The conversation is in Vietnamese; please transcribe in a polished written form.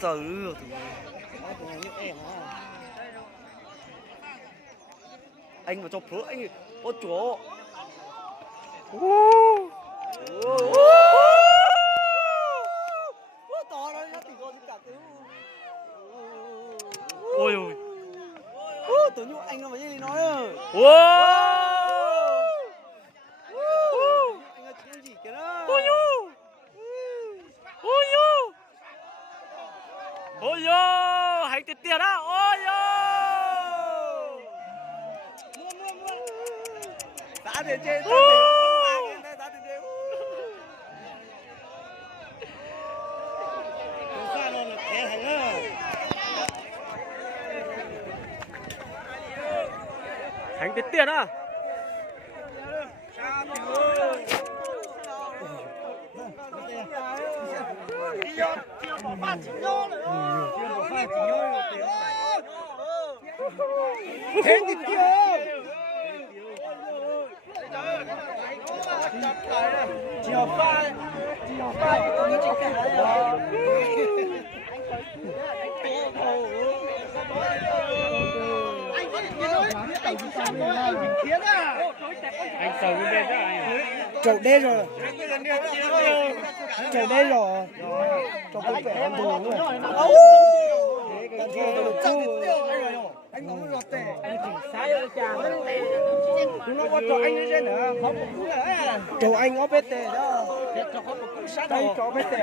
Trời ơi. Anh mà cho phớ anh ôi chúa. To nó thì con cả thứ. Ôi ôi. Tôi nhủ anh mà như thế nói rồi. Anh là chuyện gì kìa đó. Ôi ôi. Ôi ôi. Ôi ôi, hành tiền tiền á. Ôi ôi. Mua. Đá tiền trên, đá tiền trên. Đá tiền trên. Sao nó là thế hành á. Hành tiền tiền á. Thế thì tiêu. Chiều pha có cái chỉnh cái anh sầu bên đây đó. Chậu đê rồi. Chậu đê rồi. Cho tôi vẻ ăn đồ luôn. Anh không lọt tệ. Sai ở chàng. Nó có cho anh trên nữa. Không có cú nữa. Cho anh có bết tệ đó. Cho có một cú sát. Đây cho bết tệ.